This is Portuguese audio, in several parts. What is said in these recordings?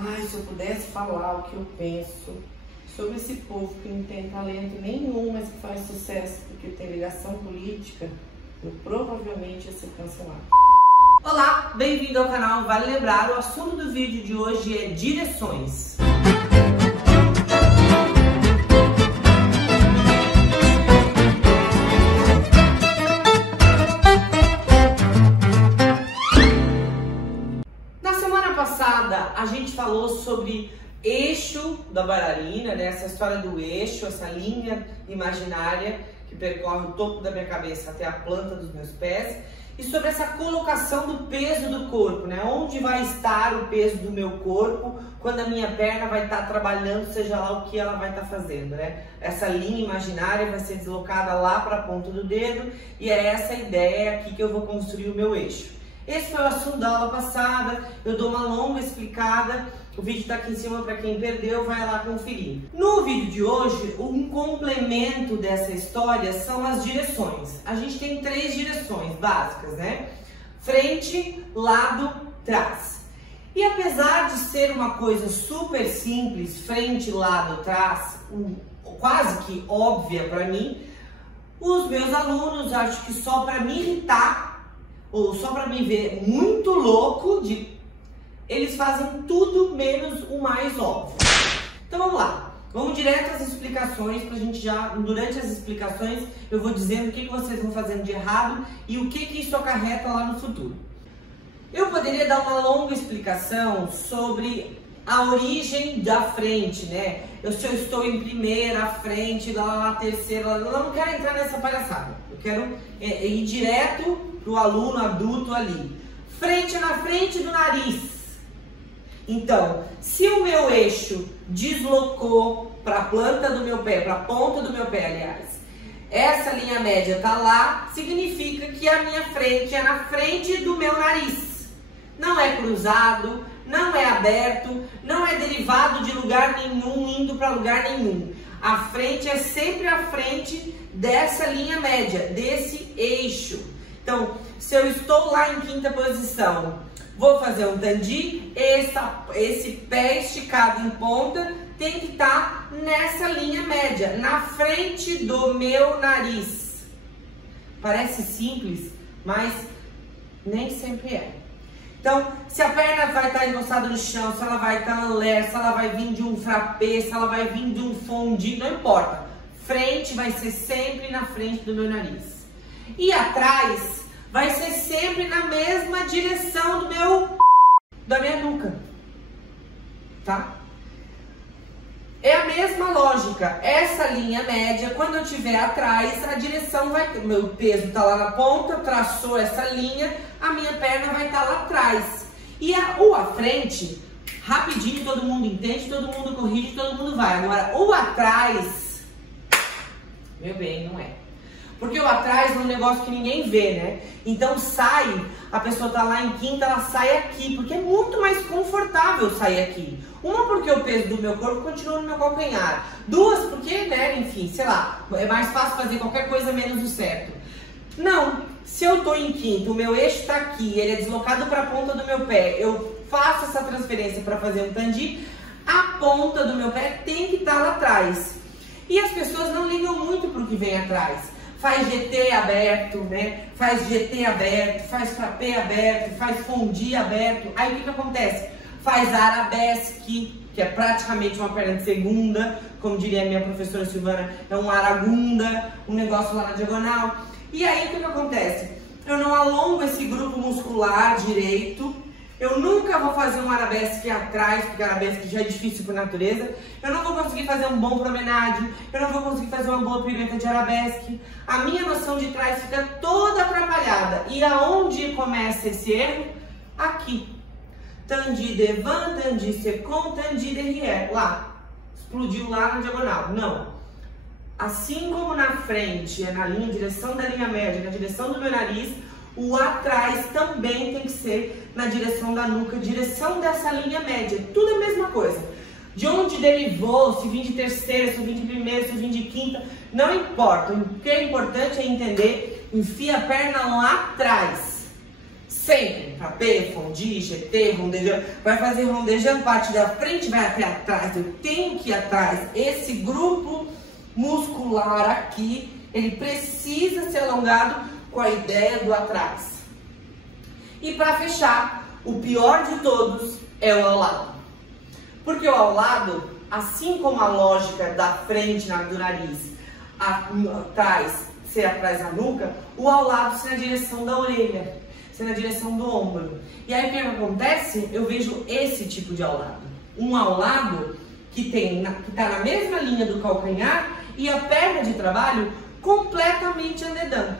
Ai, se eu pudesse falar o que eu penso sobre esse povo que não tem talento nenhum, mas que faz sucesso porque tem ligação política, eu provavelmente ia ser cancelado. Olá, bem-vindo ao canal. Vale lembrar, o assunto do vídeo de hoje é direções. Na semana passada, a gente falou sobre eixo da bailarina, né? Essa história do eixo, essa linha imaginária que percorre o topo da minha cabeça até a planta dos meus pés, e sobre essa colocação do peso do corpo, né? Onde vai estar o peso do meu corpo quando a minha perna vai estar trabalhando, seja lá o que ela vai estar fazendo, né? Essa linha imaginária vai ser deslocada lá para a ponta do dedo, e é essa ideia aqui que eu vou construir o meu eixo. Esse foi o assunto da aula passada, eu dou uma longa explicada, o vídeo está aqui em cima para quem perdeu, vai lá conferir. No vídeo de hoje, um complemento dessa história são as direções. A gente tem 3 direções básicas, né? Frente, lado, trás. E apesar de ser uma coisa super simples, frente, lado, trás, quase que óbvia para mim, os meus alunos, acho que só para me irritar, ou só para me ver muito louco, eles fazem tudo menos o mais óbvio. Então vamos lá, vamos direto às explicações, pra gente já, durante as explicações, eu vou dizendo o que vocês vão fazendo de errado e o que isso acarreta lá no futuro. Eu poderia dar uma longa explicação sobre a origem da frente, né? Se eu estou em primeira, frente, lá, terceira, eu não quero entrar nessa palhaçada. Eu quero ir direto pro aluno adulto ali. Frente é na frente do nariz. Então, se o meu eixo deslocou para a planta do meu pé, para a ponta do meu pé, aliás, essa linha média tá lá, significa que a minha frente é na frente do meu nariz. Não é cruzado, não é aberto, não é derivado de lugar nenhum, indo para lugar nenhum. A frente é sempre a frente dessa linha média, desse eixo. Então, se eu estou lá em 5ª posição, vou fazer um tandi, esse pé esticado em ponta tem que estar nessa linha média, na frente do meu nariz. Parece simples, mas nem sempre é. Então, se a perna vai estar encostada no chão, se ela vai estar no lé, se ela vai vir de um frappé, se ela vai vir de um fondue, não importa. Frente vai ser sempre na frente do meu nariz. E atrás vai ser sempre na mesma direção da minha nuca, tá? É a mesma lógica. Essa linha média, quando eu estiver atrás, a direção vai... O meu peso tá lá na ponta, traçou essa linha, a minha perna vai estar lá atrás. E a frente, rapidinho, todo mundo entende, todo mundo corrige, todo mundo vai. Agora, o atrás, meu bem, não é. Porque o atrás é um negócio que ninguém vê, né? Então a pessoa tá lá em 5ª, ela sai aqui, porque é muito mais confortável sair aqui. Uma, porque o peso do meu corpo continua no meu calcanhar. 2, porque, né, enfim, sei lá, é mais fácil fazer qualquer coisa menos o certo. Não, se eu tô em 5º, o meu eixo tá aqui, ele é deslocado para a ponta do meu pé, eu faço essa transferência para fazer um tandi, a ponta do meu pé tem que estar lá atrás. E as pessoas não ligam muito pro que vem atrás. Faz GT aberto, né? Faz GT aberto, faz frappé aberto, faz fondue aberto. Aí o que acontece? Faz arabesque, que é praticamente uma perna de segunda, como diria a minha professora Silvana, é um aragunda, um negócio lá na diagonal. E aí o que acontece? Eu não alongo esse grupo muscular direito. Eu nunca vou fazer um arabesque atrás, porque arabesque já é difícil por natureza. Eu não vou conseguir fazer um bom promenade. Eu não vou conseguir fazer uma boa pirueta de arabesque. A minha noção de trás fica toda atrapalhada. E aonde começa esse erro? Aqui. Tandi devant, tandi second, tandi derrière. Lá. Explodiu lá na diagonal. Não. Assim como na frente é na linha, direção da linha média, na direção do meu nariz, o atrás também tem que ser na direção da nuca, direção dessa linha média. Tudo a mesma coisa. De onde derivou, se vim de terceira, se vim de primeira, se vim de 5ª, não importa. O que é importante é entender, enfia a perna lá atrás. Sempre, frappé, fondue, jeté, rondejando, vai fazer rondejando, parte da frente, vai até atrás, eu tenho que ir atrás. Esse grupo muscular aqui, ele precisa ser alongado com a ideia do atrás. E para fechar, o pior de todos é o ao lado. Porque o ao lado, assim como a lógica da frente do nariz, atrás, ser atrás da nuca, o ao lado ser na direção da orelha, ser na direção do ombro. E aí o que acontece? Eu vejo esse tipo de ao lado. Um ao lado que está na mesma linha do calcanhar e a perna de trabalho completamente andedando.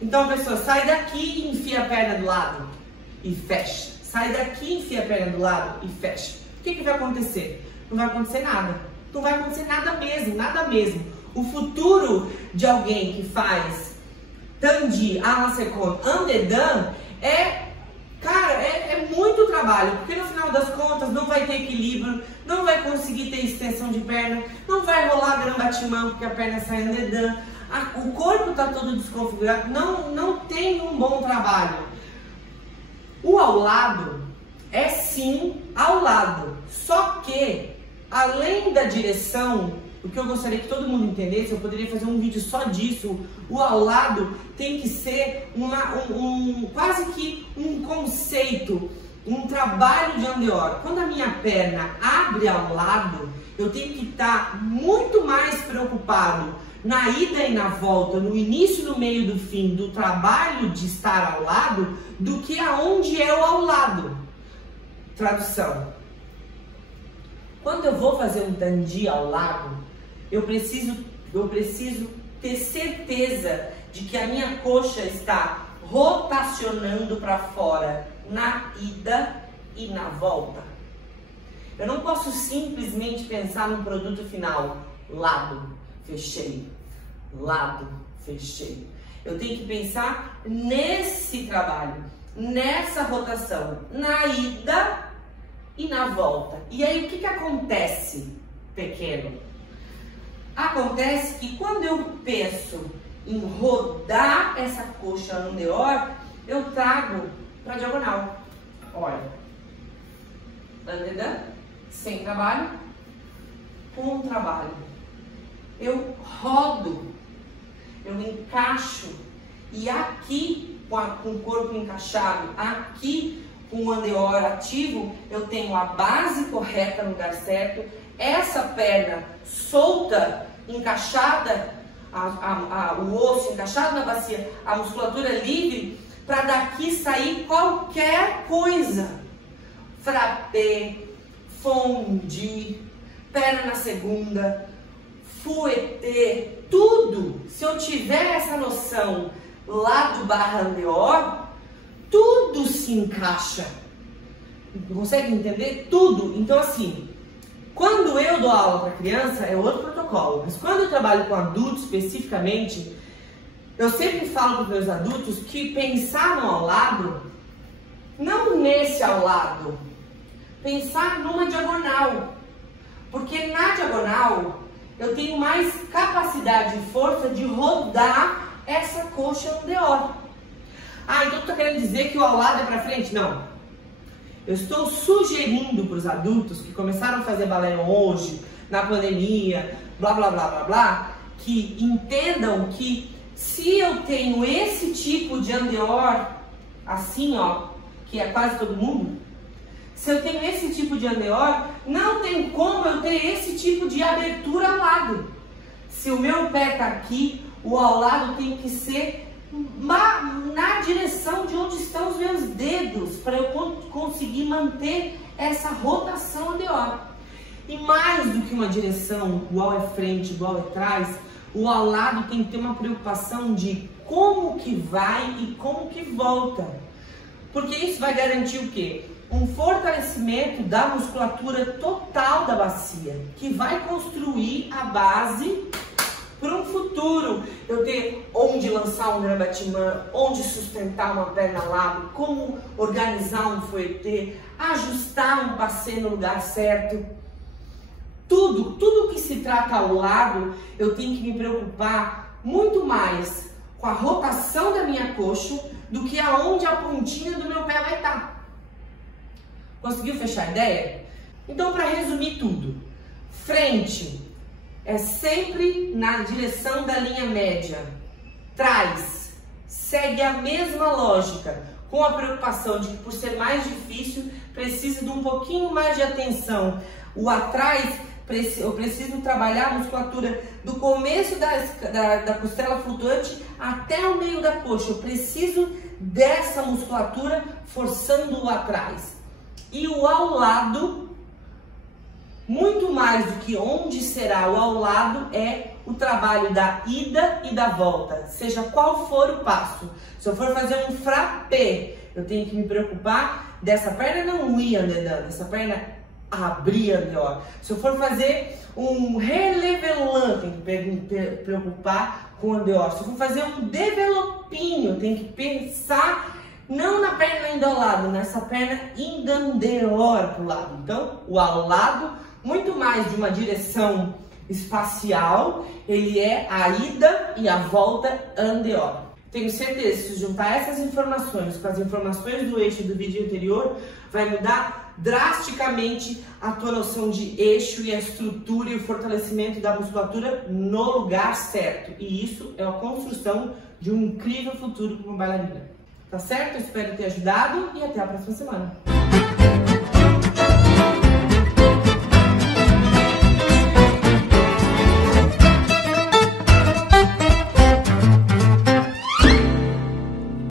Então a pessoa sai daqui e enfia a perna do lado e fecha. Sai daqui e enfia a perna do lado e fecha. O que vai acontecer? Não vai acontecer nada. Não vai acontecer nada mesmo, nada mesmo. O futuro de alguém que faz Tandi, Alassekon, Andedan é muito trabalho, porque no final das contas não vai ter equilíbrio, não vai conseguir ter extensão de perna, não vai rolar Gran-Batimão porque a perna sai Andedan, o corpo está todo desconfigurado, não tem um bom trabalho. O ao lado é sim ao lado, só que além da direção, o que eu gostaria que todo mundo entendesse, eu poderia fazer um vídeo só disso, o ao lado tem que ser quase que um conceito, um trabalho de andeor. Quando a minha perna abre ao lado, eu tenho que estar muito mais preocupado na ida e na volta, no início, no meio e no fim do trabalho de estar ao lado, do que aonde é o ao lado. Tradução. Quando eu vou fazer um Tandi ao lado, eu preciso ter certeza de que a minha coxa está rotacionando para fora na ida e na volta. Eu não posso simplesmente pensar no produto final, lado, fechei, lado, fechei. Eu tenho que pensar nesse trabalho, nessa rotação, na ida e na volta. E aí o que acontece, pequeno? Acontece que quando eu penso em rodar essa coxa andeor, eu trago para diagonal. Olha, Andedan, sem trabalho, com trabalho. Eu rodo, eu encaixo e aqui com o corpo encaixado, aqui com o andeor ativo, eu tenho a base correta no lugar certo, essa perna solta, encaixada, o osso encaixado na bacia, a musculatura livre, para daqui sair qualquer coisa. Frappé, fondue, perna na segunda, fouetté, tudo. Se eu tiver essa noção lado barra andeor, tudo se encaixa. Consegue entender? Tudo. Então assim, quando eu dou aula para criança é outro protocolo, mas quando eu trabalho com adultos especificamente, eu sempre falo para os meus adultos que pensar no ao lado, não nesse ao lado, pensar numa diagonal, porque na diagonal eu tenho mais capacidade e força de rodar essa coxa andeor. Ah, então tu tá querendo dizer que o ao lado é para frente? Não. Eu estou sugerindo para os adultos que começaram a fazer balé hoje, na pandemia, blá, blá, blá, blá, blá, que entendam que se eu tenho esse tipo de andeor, assim, ó, que é quase todo mundo, se eu tenho esse tipo de andeor, não tem como eu ter esse tipo de abertura ao lado. Se o meu pé tá aqui, o ao lado tem que ser na direção de onde estão os meus dedos, para eu conseguir manter essa rotação andeor. E mais do que uma direção, igual é frente, igual é trás, o ao lado tem que ter uma preocupação de como que vai e como que volta. Porque isso vai garantir o quê? Um fortalecimento da musculatura total da bacia, que vai construir a base para um futuro. Eu ter onde lançar um Gran-Batimão, onde sustentar uma perna ao lado, como organizar um fouetté, ajustar um passé no lugar certo. Tudo que se trata ao lado, eu tenho que me preocupar muito mais com a rotação da minha coxa do que aonde a pontinha do meu pé vai estar. Conseguiu fechar a ideia? Então, para resumir tudo, frente é sempre na direção da linha média. Trás segue a mesma lógica, com a preocupação de que por ser mais difícil, precisa de um pouquinho mais de atenção. O atrás, eu preciso trabalhar a musculatura do começo da costela flutuante até o meio da coxa. Eu preciso dessa musculatura forçando o atrás. E o ao lado, muito mais do que onde será o ao lado, é o trabalho da ida e da volta, seja qual for o passo. Se eu for fazer um frappé, eu tenho que me preocupar dessa perna não ir andando, essa perna abrir andando. Se eu for fazer um relevelant, tenho que me preocupar com o andeor. Se eu for fazer um developinho, eu tenho que pensar não na perna indo ao lado, nessa perna indo andeor para o lado. Então, o ao lado, muito mais de uma direção espacial, ele é a ida e a volta andeor. Tenho certeza que se juntar essas informações com as informações do eixo do vídeo anterior, vai mudar drasticamente a tua noção de eixo e a estrutura e o fortalecimento da musculatura no lugar certo. E isso é a construção de um incrível futuro como bailarina. Tá certo? Eu espero ter ajudado e até a próxima semana.